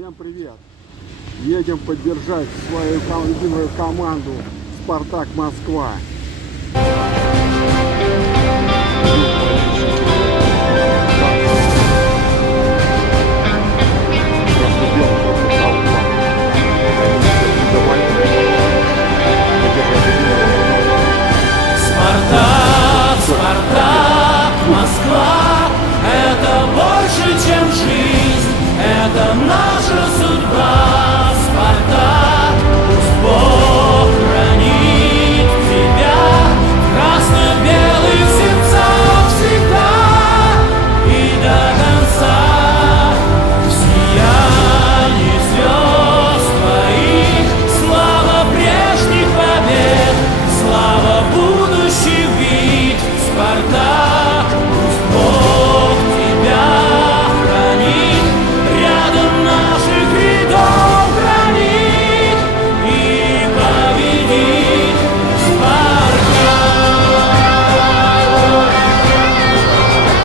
Всем привет! Едем поддержать свою любимую команду «Спартак Москва». Спартак, Спартак, Москва, это больше, чем жизнь, это наша судьба. Спартак.